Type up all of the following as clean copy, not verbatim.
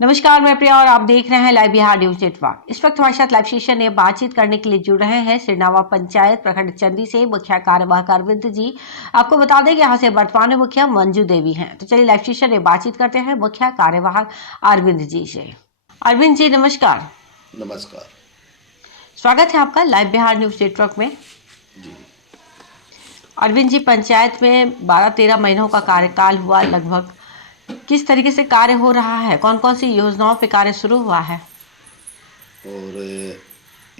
नमस्कार, मैं प्रिया और आप देख रहे हैं लाइव बिहार न्यूज नेटवर्क। इस वक्त हमारे साथ लाइव सेशन में बातचीत करने के लिए जुड़ रहे हैं सिरनावा पंचायत प्रखंड चंदी से मुखिया कार्यवाहक अरविंद जी। आपको बता दें कि यहाँ से वर्तमान में मुखिया मंजू देवी हैं। तो चलिए लाइव सेशन में बातचीत करते हैं मुखिया कार्यवाहक अरविंद जी से। अरविंद जी नमस्कार। नमस्कार। स्वागत है आपका लाइव बिहार न्यूज नेटवर्क में। जी अरविंद जी, पंचायत में 12-13 महीनों का कार्यकाल हुआ लगभग, किस तरीके से कार्य हो रहा है, कौन कौन सी योजनाओं पे कार्य शुरू हुआ है? और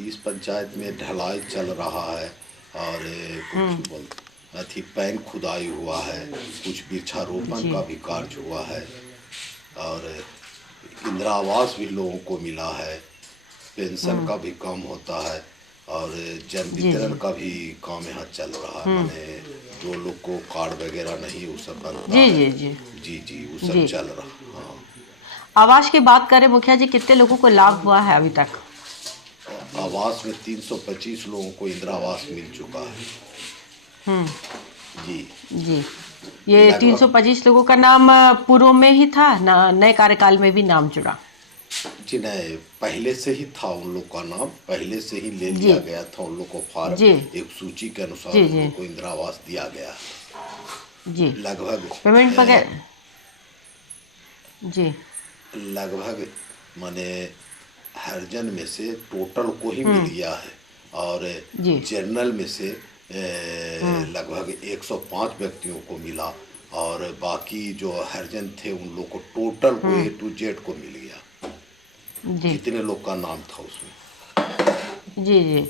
इस पंचायत में ढलाई चल रहा है और कुछ बोल अथी पैन खुदाई हुआ है, कुछ वृक्षारोपण का भी कार्य हुआ है और इंदिरा आवास भी लोगों को मिला है, पेंशन का भी काम होता है और जन वितरण का भी काम यहाँ चल रहा है। माने जो लोग को कार्ड वगैरह नहीं वो सब बनता जी है। जी जी जी वो सब चल रहा है। हाँ, आवास की बात करें मुखिया जी, कितने लोगों को लाभ हुआ है अभी तक? आवास में 325 लोगों को इंदिरा आवास मिल चुका है। जी जी, ये 325 लोगों का नाम पूर्व में ही था ना, नए कार्यकाल में भी नाम जुड़ा? जी नहीं, पहले से ही था उन लोग का नाम, पहले से ही ले जी लिया गया था उन लोग को फॉर्म, जी एक सूची के अनुसार जी उन जी लोग को इंदिरा आवास दिया गया। जी लगभग पेमेंट वगैरह? जी लगभग माने हरिजन में से टोटल को ही मिल गया है और जी जनरल में से लगभग 105 व्यक्तियों को मिला और बाकी जो हरिजन थे उन लोग को टोटल को A to Z को मिल गया, जी जितने लोग का नाम था उसमें। जी जी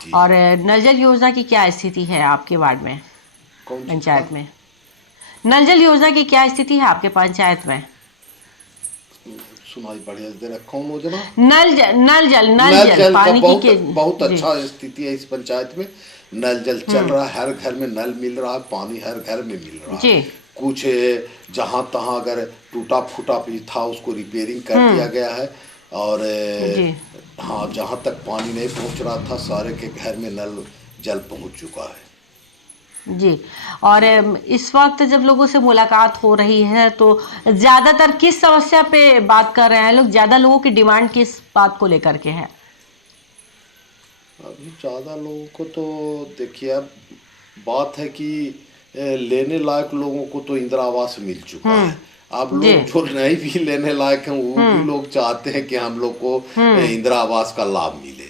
जी और नल जल योजना की क्या स्थिति है आपके वार्ड में, कौन सी पंचायत में? नल जल योजना की क्या स्थिति है आपके पंचायत में? सुनाई बढ़िया दे रहा कौन योजना? नल जल का पानी बहुत की बहुत जी अच्छा स्थिति है इस पंचायत में। नल जल चल रहा है, हर घर में नल मिल रहा है, पानी हर घर में मिल रहा है। जी कुछ जहाँ तहाँ अगर टूटा फूटा भी था उसको रिपेयरिंग कर दिया गया है और जी हाँ, जहाँ तक पानी नहीं पहुँच रहा था सारे के घर में नल जल पहुँच चुका है। जी और इस वक्त जब लोगों से मुलाकात हो रही है तो ज्यादातर किस समस्या पे बात कर रहे हैं लोग? ज्यादा लोगों की डिमांड किस बात को लेकर के है? अभी ज़्यादा लोगों को तो देखिए, अब बात है कि लेने लायक लोगों को तो इंदिरा आवास मिल चुका है। अब जी लोग जो नहीं भी लेने लायक हैं वो भी लोग चाहते हैं कि हम लोग को इंदिरा आवास का लाभ मिले,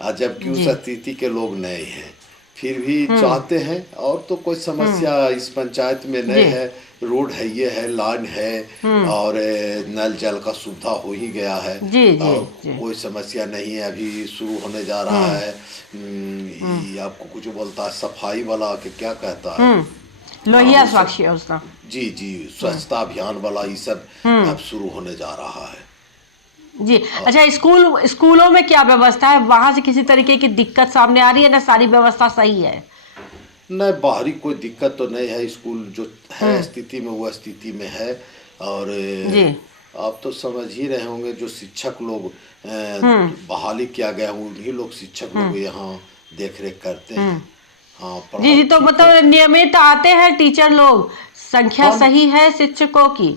जबकि उस जी स्थिति के लोग नहीं हैं फिर भी चाहते हैं। और तो कोई समस्या इस पंचायत में नहीं जी है, रोड है, ये है, लाइन है और नल जल का सुविधा हो ही गया है जी जी और जी कोई समस्या नहीं है। अभी शुरू होने जा रहा है ये आपको कुछ बोलता है सफाई वाला कि क्या कहता है, लोहिया वो सब। स्वच्छ योजना। जी जी, स्वच्छता अभियान वाला ये सब अब शुरू होने जा रहा है। जी अच्छा, स्कूलों में क्या व्यवस्था है? वहां से किसी तरीके की दिक्कत सामने आ रही है ना? सारी व्यवस्था सही है? नहीं, बाहरी कोई दिक्कत तो नहीं है, स्कूल जो है स्थिति में वो स्थिति में है और जी आप तो समझ ही रहे होंगे जो शिक्षक लोग बहाली किया गया है उन्हीं लोग शिक्षक लोग यहाँ देख रेख करते हैं। हाँ, जी पढ़ाई जी तो ठीक है। मतलब नियमित आते हैं टीचर लोग? संख्या हाँ सही है शिक्षकों की?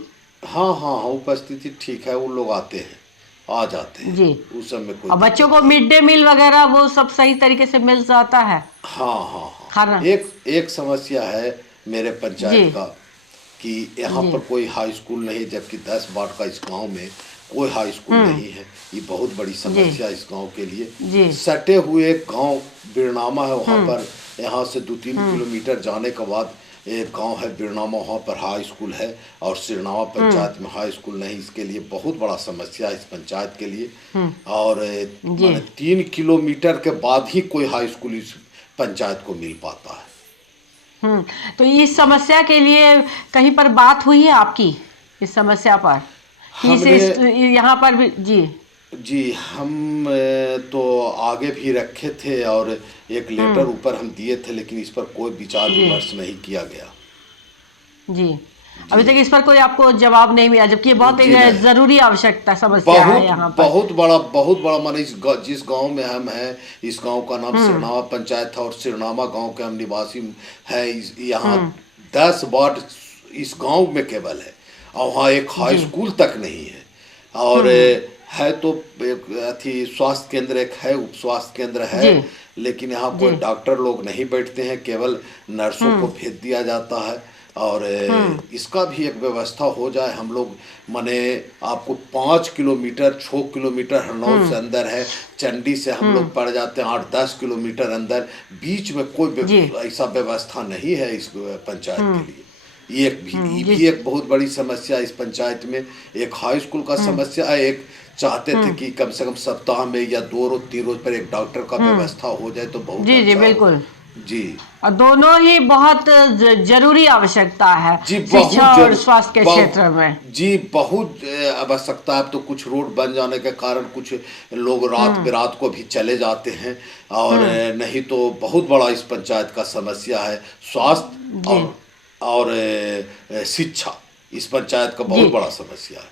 हाँ हाँ हाँ, उपस्थिति ठीक है, वो लोग आते हैं, आ जाते हैं, जी उस समय कोई और बच्चों दिक्कत को नहीं। मिड डे मील वगैरह वो सब सही तरीके से मिल जाता है? हाँ हाँ हाँ, खाना? एक एक समस्या है मेरे जी पंचायत का कि यहाँ जी पर कोई हाई स्कूल नहीं, जबकि 10 वार्ड का इस गांव में कोई हाई स्कूल नहीं है। ये बहुत बड़ी जी समस्या इस गांव के लिए। जी सटे हुए एक गांव बिरनामा है, वहाँ पर यहाँ से 2-3 किलोमीटर जाने के बाद एक गांव है बिरनामा, वहाँ पर हाई स्कूल है और सिरनावा पंचायत में हाई स्कूल नहीं। इसके लिए बहुत बड़ा समस्या है इस पंचायत के लिए और जी माने 3 किलोमीटर के बाद ही कोई हाई स्कूल इस पंचायत को मिल पाता है। तो इस समस्या के लिए कहीं पर बात हुई है आपकी, इस समस्या पर कि हमने यहाँ पर भी? जी जी हम तो आगे भी रखे थे और एक लेटर ऊपर हम दिए थे, लेकिन इस पर कोई विचार जी विमर्श नहीं किया गया। जी जी अभी तक इस पर कोई आपको जवाब नहीं मिला, जबकि ये बहुत जी एक नहीं, जरूरी आवश्यकता समस्या है बहुत यहाँ पर। बहुत बड़ा माने जिस गांव में हम हैं, इस गांव का नाम सिरनावा पंचायत है और सिरनावा गांव के हम निवासी हैं। यहाँ 10 वार्ड इस गांव में केवल है और वहाँ एक हाई जी स्कूल तक नहीं है। और है तो एक अथी स्वास्थ्य केंद्र एक है, उप स्वास्थ्य केंद्र है, जी लेकिन यहाँ जी कोई डॉक्टर लोग नहीं बैठते हैं, केवल नर्सों को भेज दिया जाता है। और इसका भी एक व्यवस्था हो जाए। हम लोग माने आपको 5 किलोमीटर 6 किलोमीटर हरनौल से अंदर है, चंडी से हम लोग पड़ जाते हैं 8-10 किलोमीटर अंदर, बीच में कोई जी ऐसा व्यवस्था नहीं है इस पंचायत के लिए। ये जी भी एक बहुत बड़ी समस्या है इस पंचायत में। एक हाई स्कूल का समस्या है, एक चाहते थे कि कम से कम सप्ताह में या 2 रोज 3 रोज पर एक डॉक्टर का व्यवस्था हो जाए तो बहुत जी जी अच्छा हो। बिल्कुल। जी और दोनों ही बहुत जरूरी आवश्यकता है जी शिक्षा बहुत और जरूर स्वास्थ्य के क्षेत्र बहुत में। जी बहुत आवश्यकता है। अब तो कुछ रोड बन जाने के कारण कुछ लोग रात बेरात को भी चले जाते हैं, और नहीं तो बहुत बड़ा इस पंचायत का समस्या है स्वास्थ्य जी और शिक्षा। इस पंचायत का जी बहुत बड़ा समस्या है।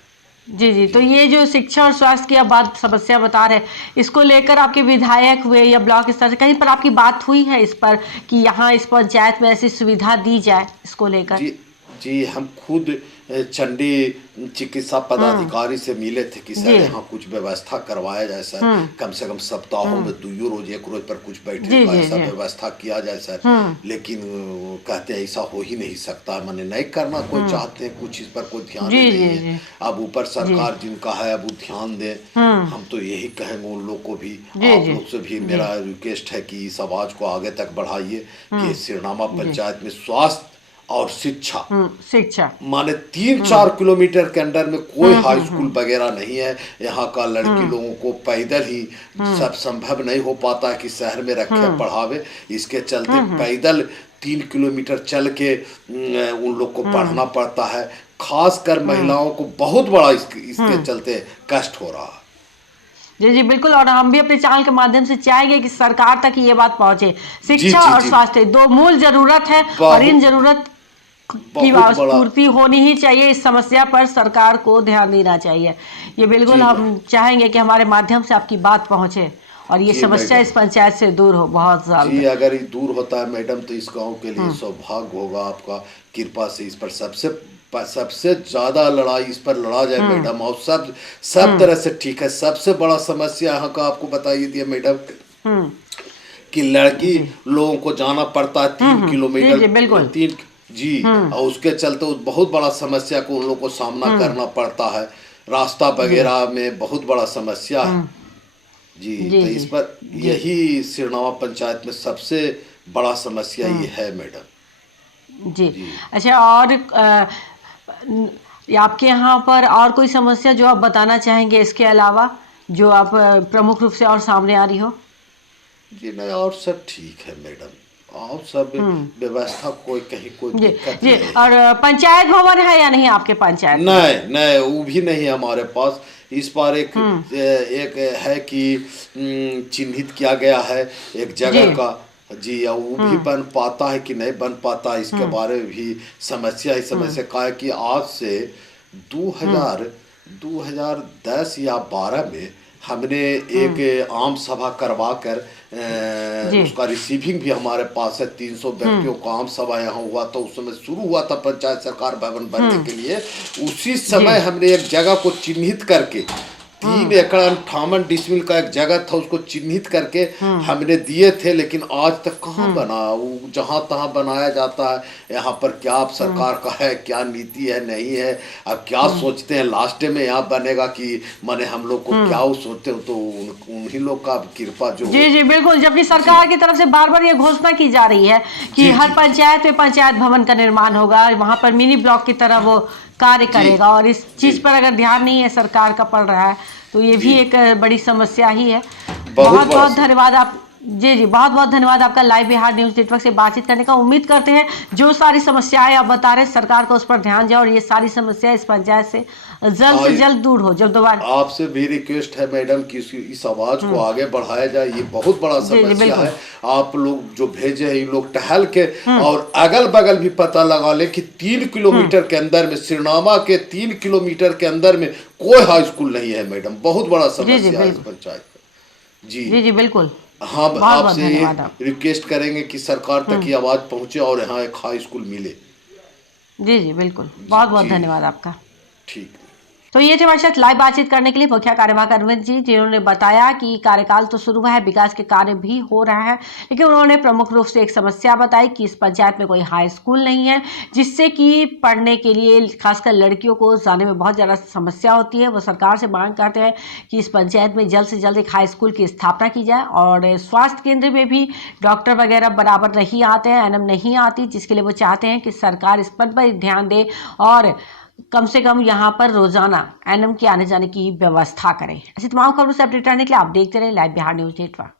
जी जी। तो जी ये जो शिक्षा और स्वास्थ्य की आप बात समस्या बता रहे हैं, इसको लेकर आपके विधायक हुए या ब्लॉक स्तर से कहीं पर आपकी बात हुई है इस पर कि यहाँ इस पंचायत में ऐसी सुविधा दी जाए इसको लेकर? जी जी हम खुद चंडी चिकित्सा पदाधिकारी से मिले थे कि जी सर यहाँ कुछ व्यवस्था करवाया जाए सर, कम से कम सप्ताहों में 2 रोज 1 रोज पर कुछ बैठने जी का जी ऐसा जी व्यवस्था किया जाए सर। लेकिन वो कहते हैं ऐसा हो ही नहीं सकता, मैंने नहीं करना कोई चाहते हैं, कुछ इस पर कोई ध्यान जी ही जी नहीं है। जी अब ऊपर जी सरकार जिनका है अब वो ध्यान दें। हम तो यही कहेंगे उन लोग को भी, जी आप जी लोग से भी जी मेरा रिक्वेस्ट है कि इस आवाज़ को आगे तक बढ़ाइए कि सिरनामा जी पंचायत में स्वास्थ्य और शिक्षा शिक्षा। माने 3-4 किलोमीटर के अंदर में कोई हाई स्कूल हम्म। वगैरह नहीं है। यहाँ का लड़की लोगों को पैदल ही सब संभव नहीं हो पाता कि शहर में रखे पढ़ावे, इसके चलते पैदल 3 किलोमीटर चल के उन लोग को पढ़ना पड़ता है। खासकर महिलाओं को बहुत बड़ा इसके चलते कष्ट हो रहा है। जी जी बिल्कुल। और हम भी अपने चैनल के माध्यम से चाहेंगे कि सरकार तक ये बात पहुंचे। जी शिक्षा जी और जी स्वास्थ्य दो मूल जरूरत है और इन बहुत जरूरत की बहुत बड़ा। पूर्ति होनी ही चाहिए। इस समस्या पर सरकार को ध्यान देना चाहिए। ये बिल्कुल जी हम चाहेंगे कि हमारे माध्यम से आपकी बात पहुंचे और ये जी समस्या मैडम, इस पंचायत से दूर हो बहुत जी जल्द। अगर ये दूर होता है मैडम तो इस गांव के लिए सौभाग्य होगा। आपका कृपा से इस पर सबसे ज़्यादा लड़ाई इस पर लड़ा जाए मैडम, और सब तरह से ठीक है। सबसे बड़ा समस्या यहाँ का आपको बताइए दिया मैडम हम्म। कि लड़की जी लोगों को जाना पड़ता है तीन जी किलोमीटर जी बिल्कुल। तीन जी, और उसके चलते उस बहुत बड़ा समस्या को उन लोगों को सामना करना पड़ता है। रास्ता जी वगैरह में बहुत बड़ा समस्या है। जी जी तो जी इस पर जी यही सिरनावा पंचायत में सबसे बड़ा समस्या ये है मैडम। जी। जी अच्छा, और आपके यहाँ पर और कोई समस्या जो आप बताना चाहेंगे इसके अलावा, जो आप प्रमुख रूप से और सामने आ रही हो? जी नहीं, और सब ठीक है मैडम, और सब व्यवस्था कोई कहीं कोई जी दिक्कत जी। नहीं और है। पंचायत भवन है या नहीं आपके पंचायत में? नहीं नहीं वो भी नहीं है हमारे पास। इस बार एक है कि चिन्हित किया गया है एक जी जगह का। जी और वो भी बन पाता है कि नहीं बन पाता इसके बारे में भी समस्या ही समस्या का है कि आज से 2010 या 12 में हमने एक आम सभा करवा कर जी उसका रिसीविंग भी हमारे पास है। 300 व्यक्तियों का आम सभा यहाँ हुआ था, उस समय शुरू हुआ था पंचायत सरकार भवन बनने के लिए। उसी समय जी हमने एक जगह को चिन्हित करके 3 एकड़ 58 डिसमिल का एक जगह था, उसको चिन्हित करके हमने दिए थे, लेकिन आज तक कहाँ बना। वो जहाँ तहाँ बनाया जाता है। यहाँ पर क्या आप सरकार का है, क्या नीति है नहीं है, अब क्या सोचते हैं लास्ट में यहाँ बनेगा कि माने हम लोग को क्या वो सोचते हो, तो उन्हीं लोग का कृपा जो जी हो। जी बिल्कुल। जबकि जी सरकार की तरफ से बार बार ये घोषणा की जा रही है कि जी हर जी पंचायत में पंचायत भवन का निर्माण होगा, वहां पर मिनी ब्लॉक की तरह वो कार्य जी करेगा, और इस जी चीज पर अगर ध्यान नहीं है सरकार का पड़ रहा है तो ये जी भी एक बड़ी समस्या ही है। बहुत बहुत बड़ा बहुत धन्यवाद आप। जी जी बहुत बहुत धन्यवाद आपका लाइव बिहार न्यूज नेटवर्क से बातचीत करने का। उम्मीद करते हैं जो सारी समस्याएं आप बता रहे हैं सरकार को उस पर ध्यान जाए और ये सारी समस्याएं इस पंचायत से जल्द से हाँ, जल्द दूर हो। जब दोबारा आपसे भी रिक्वेस्ट है मैडम कि इस आवाज को आगे बढ़ाया जाए। ये बहुत बड़ा जी जी समस्या बिल्कुल। है। आप लोग जो भेजे हैं इन लोग टहल के और अगल बगल भी पता लगा ले कि 3 किलोमीटर के अंदर में सिरनामा के 3 किलोमीटर के अंदर में कोई हाई स्कूल नहीं है मैडम। बहुत बड़ा जी जी समस्या है इस बिल्कुल। पंचायत का। जी जी जी बिल्कुल। हाँ, बहुत बहुत आपसे धन्यवाद आप। रिक्वेस्ट करेंगे कि सरकार तक ये आवाज पहुंचे और यहाँ एक हाई स्कूल मिले। जी जी बिल्कुल। जी बहुत बहुत जी धन्यवाद आपका। ठीक है। तो ये थे हमारे साथ लाइव बातचीत करने के लिए मुख्य कार्यवाहक अरविंद जी, जिन्होंने बताया कि कार्यकाल तो शुरू हुआ है, विकास के कार्य भी हो रहा है, लेकिन उन्होंने प्रमुख रूप से एक समस्या बताई कि इस पंचायत में कोई हाई स्कूल नहीं है, जिससे कि पढ़ने के लिए खासकर लड़कियों को जाने में बहुत ज़्यादा समस्या होती है। वो सरकार से मांग करते हैं कि इस पंचायत में जल्द से जल्द एक हाई स्कूल की स्थापना की जाए, और स्वास्थ्य केंद्र में भी डॉक्टर वगैरह बराबर नहीं आते हैं, एनएम नहीं आती, जिसके लिए वो चाहते हैं कि सरकार इस पर ध्यान दे और कम से कम यहाँ पर रोजाना एनएम के आने जाने की व्यवस्था करें। ऐसी तमाम खबरों से अपडेट रहने के लिए आप देखते रहे लाइव बिहार न्यूज नेटवर्क।